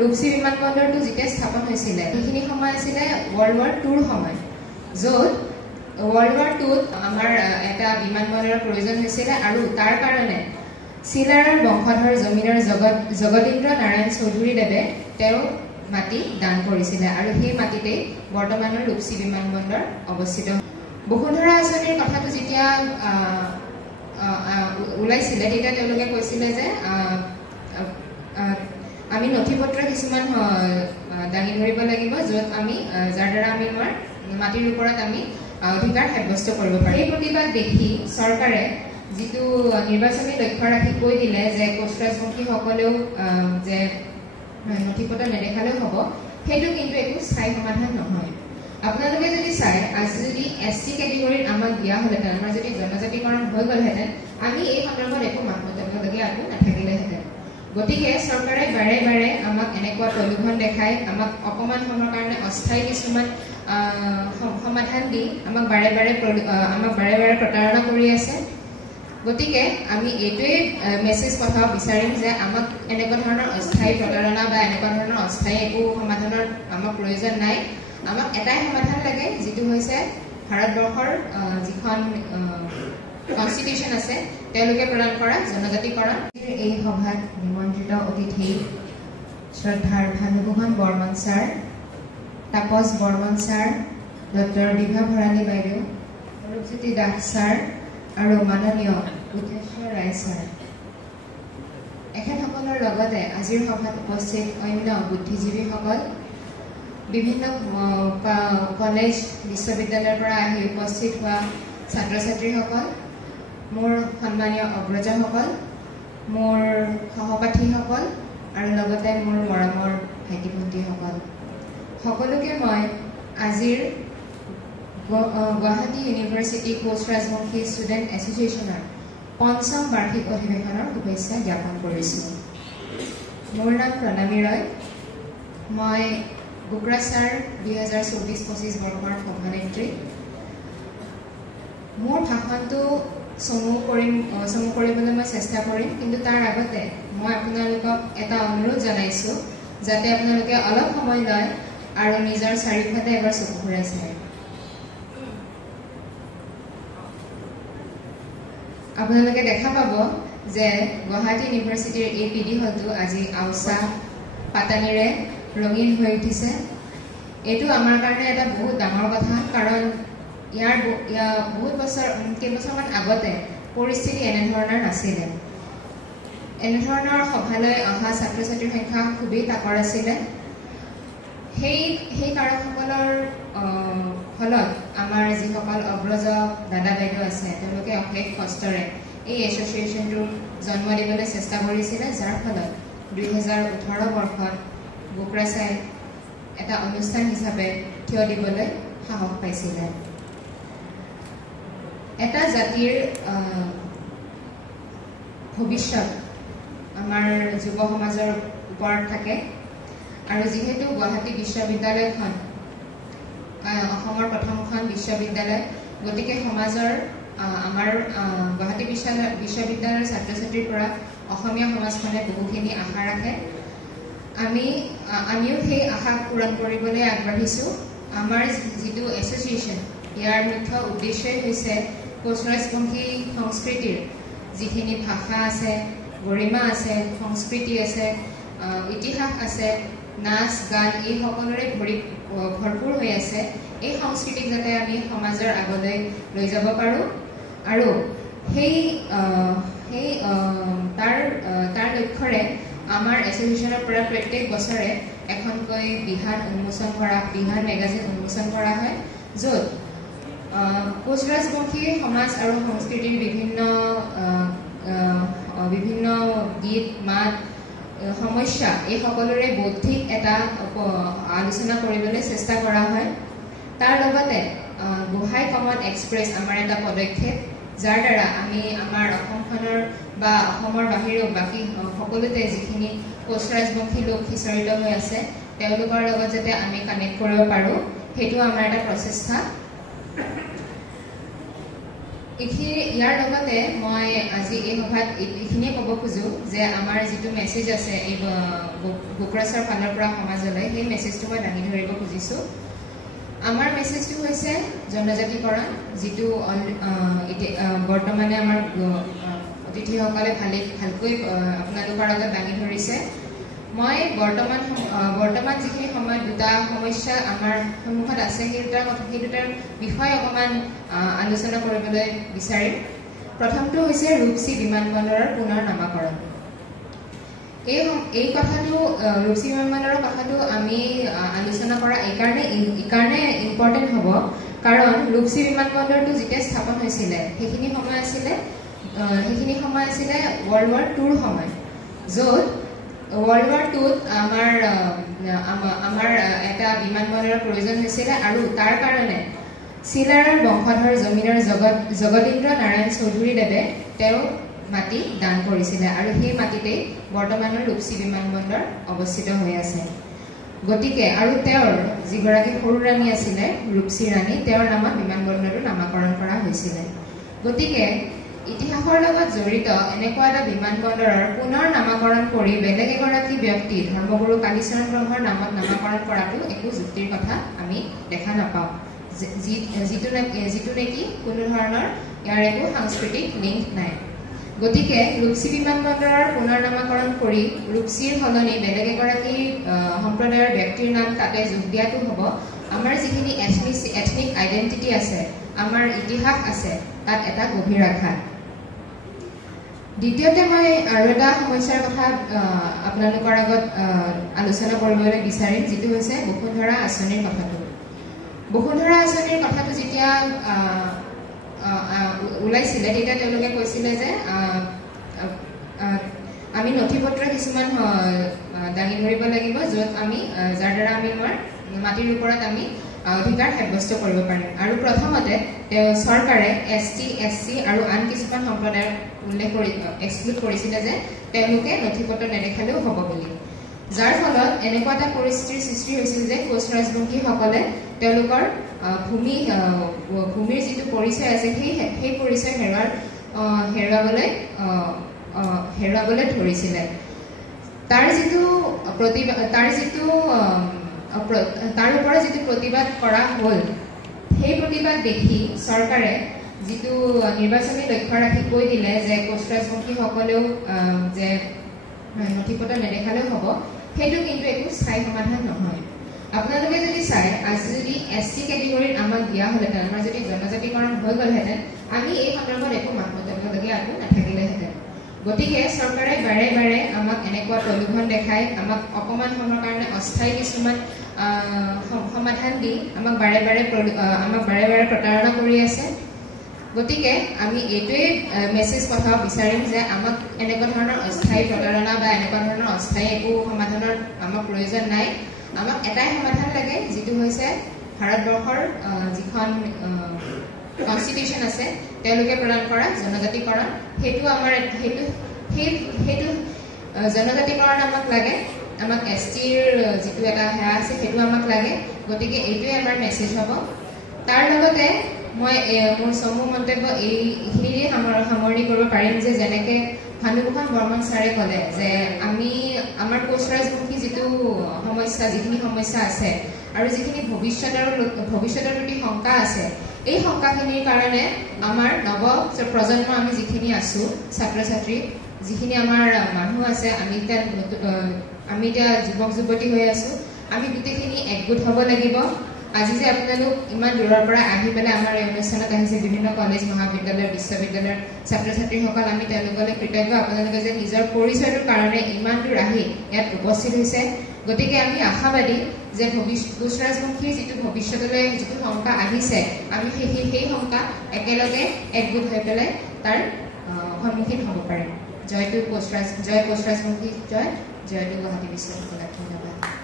লুপচি বিমানবন্দৰটো যেতিয়া স্থাপন হৈছিল সেইখিনি সময় আছিল ৱৰ্ল্ড ৱাৰ 2ৰ সময় য'ত ৱৰ্ল্ড ৱাৰ 2ত আমাৰ এটা বিমানবন্দৰৰ প্ৰয়োজন হৈছিল আৰু তাৰ কাৰণে চিলাৰৰ বংশধৰ জমিদাৰ জগদীন্দ্ৰ নাৰায়ণ চৌধুৰীদেৱে তেওঁ মাটি দান কৰিছিল আৰু সেই মাটিতে বৰ্তমানৰ লুপচি বিমানবন্দৰ অৱস্থিত বসুন্ধৰা আঁচনিৰ কথাটো যেতিয়া ওলাইছিলে তেতিয়া তেওঁলোকে কৈছিলে যে আমি নথিপত্ৰ কিছুমান দাঙি ধৰিব লাগিব য'ত আমি যাৰ দ্বাৰা আমি আমাৰ মাটিৰ ওপৰত আমি অধিকাৰ সাব্যস্ত কৰিব পাৰোঁ এই প্ৰতিবাদ দেখি চৰকাৰে যিটো নিৰ্বাচনী লক্ষ্য ৰাখি কৈ দিলে যে কোচ ৰাজবংশীসকলেও যে নথিপত্ৰ নেদেখালেও হ'ব সেইটো কিন্তু একো স্থায়ী সমাধান নহয় আপোনালোকে যদি চাই আজি যদি SC কেটেগৰীত আমাক দিয়া হ'লেহেঁতেন আমাৰ যদি জনজাতিকৰণ হৈ গ'লহেঁতেন আমি এই সন্দৰ্ভত একো মাত মাতিবলগীয়া একো নাথাকিলেহেঁতেন গতিকে চৰকাৰে বাৰে বাৰে আমাক এনেকুৱা প্ৰলোভন দেখাই আমাক অকণমান সময়ৰ কাৰণে অস্থায়ী কিছুমান সমাধান দি আমাক বাৰে বাৰে প্ৰতাৰণা কৰি আছে গতিকে আমি এইটোৱে মেছেজ পঠাব বিচাৰিম যে আমাক এনেকুৱা ধৰণৰ অস্থায়ী প্ৰতাৰণা বা এনেকুৱা ধৰণৰ অস্থায়ী একো সমাধানৰ আমাক প্ৰয়োজন নাই আমাক এটাই সমাধান লাগে যিটো হৈছে ভাৰতবৰ্ষৰ যিখন কনষ্টিটিউশ্যন আছে তেওঁলোকে প্ৰদান কৰা জনজাতিকৰণ এই সভাত নিমন্ত্ৰিত অতিথি শ্ৰদ্ধাৰ Bhanubhushan Barman sir Tapas Barman sir doctor Bibha Bhorali বাইদেউ ৰূপজ্যোতি দাস ছাৰ আৰু মাননীয় উদ্দেশ্য ৰায় ছাৰ এখেতসকলৰ লগতে আজিৰ সভাত উপস্থিত অন্য বুদ্ধিজীৱীসকল বিভিন্ন কলেজ বিশ্ববিদ্যালয়ৰ পৰা আহি উপস্থিত হোৱা ছাত্ৰ ছাত্ৰীসকল মোৰ সন্মানীয় অগ্ৰজসকল মোৰ সহপাঠীসকল আৰু লগতে মোৰ মৰমৰ ভাইটি ভণ্টিসকল সকলোকে মই আজিৰ গুৱাহাটী ইউনিভাৰ্চিটি কোচ ৰাজবংশী ষ্টুডেণ্ট এছ'চিয়েশ্যনৰ ৫ম বাৰ্ষিক অধিৱেশনৰ শুভেচ্ছা জ্ঞাপন কৰিছোঁ মোৰ নাম প্ৰণামী ৰয় মই কোকৰাঝাৰ 2024-25 বৰ্ষৰ সভানেত্ৰী মোৰ ভাষণটো চমু কৰিবলৈ মই চেষ্টা কৰিম কিন্তু তাৰ আগতে মই আপোনালোকক এটা অনুৰোধ জনাইছোঁ যাতে আপোনালোকে অলপ সময় লয় আৰু নিজৰ চাৰিওফালে এবাৰ চকু ফুৰাই চায় আপোনালোকে দেখা পাব যে গুৱাহাটী ইউনিভাৰ্চিটিৰ এই PD হলটো আজি আউচা পাতানিৰে ৰঙীন হৈ উঠিছে এইটো আমাৰ কাৰণে এটা বহুত ডাঙৰ কথা কাৰণ ইয়াৰ বহুত কেইবছৰমান আগতে পৰিস্থিতি এনেধৰণৰ নাছিলে এনেধৰণৰ সভালৈ অহা ছাত্ৰ ছাত্ৰীৰ সংখ্যা খুবেই তাকৰ আছিলে সেই কাৰকসকলৰ ফলত আমাৰ যিসকল অগ্ৰজ দাদা বাইদেউ আছে তেওঁলোকে অশেষ কষ্টৰে এই এছ'চিয়েশ্যনটোৰ জন্ম দিবলৈ চেষ্টা কৰিছিলে যাৰ ফলত 2018 বৰ্ষত কোকৰাঝাৰ এটা অনুষ্ঠান হিচাপে থিয় দিবলৈ সাহস পাইছিলে এটা জাতিৰ ভৱিষ্যত আমাৰ যুৱ সমাজৰ ওপৰত থাকে আৰু যিহেতু গুৱাহাটী বিশ্ববিদ্যালয়খন অসমৰ প্ৰথমখন বিশ্ববিদ্যালয় গতিকে সমাজৰ আমাৰ গুৱাহাটী বিশ্ববিদ্যালয়ৰ ছাত্ৰ ছাত্ৰীৰ পৰা অসমীয়া সমাজখনে বহুখিনি আশা ৰাখে আমিও সেই আশা পূৰণ কৰিবলৈ আগবাঢ়িছোঁ আমাৰ যিটো এছ'চিয়েশ্যন ইয়াৰ মুখ্য উদ্দেশ্যই হৈছে কোচ ৰাজবংশী সংস্কৃতিৰ যিখিনি ভাষা আছে গৰিমা আছে সংস্কৃতি আছে ইতিহাস আছে নাচ গান এই সকলোৰে ভৰপূৰ হৈ আছে এই সংস্কৃতিক যাতে আমি সমাজৰ আগলৈ লৈ যাব পাৰোঁ আৰু তাৰ লক্ষ্যৰে আমাৰ এছ'চিয়েশ্যনৰ পৰা প্ৰত্যেক বছৰে এখনকৈ বিহান মেগাজিন উন্মোচন কৰা হয় য'ত কোচ ৰাজবংশী সমাজ আৰু সংস্কৃতিৰ বিভিন্ন গীত মাত সমস্যা এই সকলোৰে বৌদ্ধিক এটা আলোচনা কৰিবলৈ চেষ্টা কৰা হয় তাৰ লগতে গোহাই কমন এক্সপ্ৰেছ আমাৰ এটা পদক্ষেপ যাৰ দ্বাৰা আমি আমাৰ অসমখনৰ বা অসমৰ বাহিৰেও বাকী সকলোতে যিখিনি কোচ ৰাজবংশী লোক সিঁচৰিত হৈ আছে তেওঁলোকৰ লগত যাতে আমি কানেক্ট কৰিব পাৰোঁ সেইটো আমাৰ এটা প্ৰচেষ্টা ইয়াৰ লগতে মই আজি এই সভাত এইখিনিয়ে ক'ব খোজো যে আমাৰ যিটো মেছেজ আছে এই গোকৰাচৰ ফালৰ পৰা সমাজলৈ সেই মেছেজটো মই দাঙি ধৰিব খুজিছোঁ। আমাৰ মেছেজটো হৈছে জনজাতিকৰণ, যিটো বৰ্তমানে আমাৰ অতিথিসকলে ভালকৈ আপোনালোকৰ আগত দাঙি ধৰিছে। মই বৰ্তমান যিখিনি সময়ত দুটা সমস্যা আমাৰ সন্মুখত আছে সেই দুটাৰ বিষয়ে অকণমান আলোচনা কৰিবলৈ বিচাৰিম। প্ৰথমটো হৈছে ৰূপসী বিমানবন্দৰৰ পুনৰ নামাকৰণ। এই কথাটো ৰূপসী বিমানবন্দৰৰ কথাটো আমি আলোচনা কৰা এইকাৰণে ইম্পৰ্টেণ্ট হ'ব, কাৰণ ৰূপসী বিমানবন্দৰটো যেতিয়া স্থাপন হৈছিলে সেইখিনি সময় আছিলে ৱৰ্ল্ড ৱাৰ II সময়, য'ত ৱৰ্ল্ড ৱাৰ IIত আমাৰ এটা বিমানবন্দৰৰ প্ৰয়োজন হৈছিলে, আৰু তাৰ কাৰণে চিলাৰাৰ বংশধৰ জমিদাৰ জগদীন্দ্ৰ নাৰায়ণ চৌধুৰীদেৱে তেওঁ মাটি দান কৰিছিলে, আৰু সেই মাটিতেই বৰ্তমানৰ ৰূপসী বিমানবন্দৰ অৱস্থিত হৈ আছে। গতিকে আৰু তেওঁৰ যিগৰাকী সৰু ৰাণী আছিলে ৰূপসী ৰাণী, তেওঁৰ নামত বিমানবন্দৰটো নামাকৰণ কৰা হৈছিলে। গতিকে ইতিহাসৰ লগত জড়িত এনেকুৱা এটা বিমানবন্দৰৰ পুনৰ নামাকৰণ কৰি বেলেগ এগৰাকী ব্যক্তি ধৰ্মগুৰু কালীচৰণ ব্ৰহ্মৰ নামত নামাকৰণ কৰাটো একো যুক্তিৰ কথা আমি দেখা নাপাওঁ, যিটো নেকি কোনো ধৰণৰ ইয়াৰ একো সাংস্কৃতিক লিংক নাই। গতিকে ৰূপসী বিমানবন্দৰৰ পুনৰ নামাকৰণ কৰি ৰূপসীৰ সলনি বেলেগ এগৰাকী সম্প্ৰদায়ৰ ব্যক্তিৰ নাম তাতে যোগ দিয়াটো হ'ব আমাৰ যিখিনি এথনিক আইডেণ্টিটি আছে, আমাৰ ইতিহাস আছে, তাত এটা গভীৰ আঘাত। দ্বিতীয়তে মই আৰু এটা সমস্যাৰ কথা আপোনালোকৰ আগত আলোচনা কৰিবলৈ বিচাৰিম, যিটো হৈছে বসুন্ধৰা আঁচনিৰ কথাটো। বসুন্ধৰা আঁচনিৰ কথাটো যেতিয়া ওলাইছিলে তেতিয়া তেওঁলোকে কৈছিলে যে আমি নথি পত্ৰ কিছুমান দাঙি ধৰিব লাগিব, যাৰ দ্বাৰা আমি আমাৰ মাটিৰ ওপৰত আমি অধিকাৰ সাব্যস্ত কৰিব পাৰিম। আৰু প্ৰথমতে চৰকাৰে ST, SC আৰু আন কিছুমান সম্প্ৰদায়ৰ এক্সক্লুড কৰিছিলে যে তেওঁলোকে নথি পত্ৰ নেদেখালেও হ'ব বুলি, যাৰ ফলত এনেকুৱা এটা পৰিস্থিতিৰ সৃষ্টি হৈছিল যে কোচ ৰাজবংশীসকলে তেওঁলোকৰ ভূমিৰ যিটো পৰিচয় আছে সেই পৰিচয় হেৰুৱাবলৈ ধৰিছিলে। তাৰ ওপৰত যিটো প্ৰতিবাদ কৰা হ'ল, সেই প্ৰতিবাদ দেখি চৰকাৰে যিটো নিৰ্বাচনী লক্ষ্য ৰাখি কৈ দিলে যে কোচ ৰাজবংশীসকলেও যে নথি পত্ৰ নেদেখালেও হ'ব, সেইটো কিন্তু একো স্থায়ী সমাধান নহয়। আপোনালোকে যদি চাই, আজি যদি SC কেটেগৰীত আমাক দিয়া হ'লহেঁতেন, আমাৰ যদি জনজাতিকৰণ হৈ গ'লহেঁতেন, আমি এই সন্দৰ্ভত একো মাত মাতিবলগীয়া একো নাথাকিলেহেঁতেন। গতিকে চৰকাৰে বাৰে বাৰে আমাক এনেকুৱা প্ৰলোভন দেখাই আমাক অকণমান সময়ৰ কাৰণে অস্থায়ী কিছুমান সমাধান দি আমাক বাৰে বাৰে প্ৰতাৰণা কৰি আছে। গতিকে আমি এইটোৱে মেছেজ পঠাব বিচাৰিম যে আমাক এনেকুৱা ধৰণৰ অস্থায়ী প্ৰতাৰণা বা এনেকুৱা ধৰণৰ অস্থায়ী একো সমাধানৰ আমাক প্ৰয়োজন নাই। আমাক এটাই সমাধান লাগে, যিটো হৈছে ভাৰতবৰ্ষৰ যিখন কনষ্টিটিউশ্যন আছে তেওঁলোকে প্ৰদান কৰা জনজাতিকৰণ। সেইটো জনজাতিকৰণ আমাক লাগে, আমাক STৰ যিটো এটা সেয়া আছে সেইটো আমাক লাগে। গতিকে এইটোৱে আমাৰ মেছেজ হ'ব। তাৰ লগতে মই মোৰ চমু মন্তব্য এইখিনিৰে সামৰণি কৰিব পাৰিম যে যেনেকৈ ভানুভূষণ বৰ্মন ছাৰে ক'লে যে আমাৰ কোচ ৰাজবংশী যিখিনি সমস্যা আছে আৰু যিখিনি ভৱিষ্যতৰ প্ৰতি শংকা আছে, এই শংকাখিনিৰ কাৰণে আমাৰ প্ৰজন্ম আমি যিখিনি আছোঁ, ছাত্ৰ ছাত্ৰী যিখিনি আমাৰ মানুহ আছে, আমি এতিয়া যুৱক যুৱতী হৈ আছোঁ, আমি গোটেইখিনি একগোট হ'ব লাগিব। আজি যে আপোনালোক ইমান দূৰৰ পৰা আহি পেলাই আমাৰ এই অনুষ্ঠানত আহিছে, বিভিন্ন কলেজ মহাবিদ্যালয় বিশ্ববিদ্যালয়ৰ ছাত্ৰ ছাত্ৰীসকল, আমি তেওঁলোকলৈ কৃতজ্ঞ। আপোনালোকে যে নিজৰ পৰিচয়টোৰ কাৰণে ইমান দূৰ আহি ইয়াত উপস্থিত হৈছে। গতিকে আমি আশাবাদী যে কোচ ৰাজবংশীৰ যিটো ভৱিষ্যতলৈ যিটো শংকা আহিছে, আমি সেই শংকা একেলগে একগোট হৈ পেলাই তাৰ সন্মুখীন হ'ব পাৰিম। জয় কোচ ৰাজবংশী, জয়টো গুৱাহাটী বিশ্ববিদ্যালয়। ধন্যবাদ।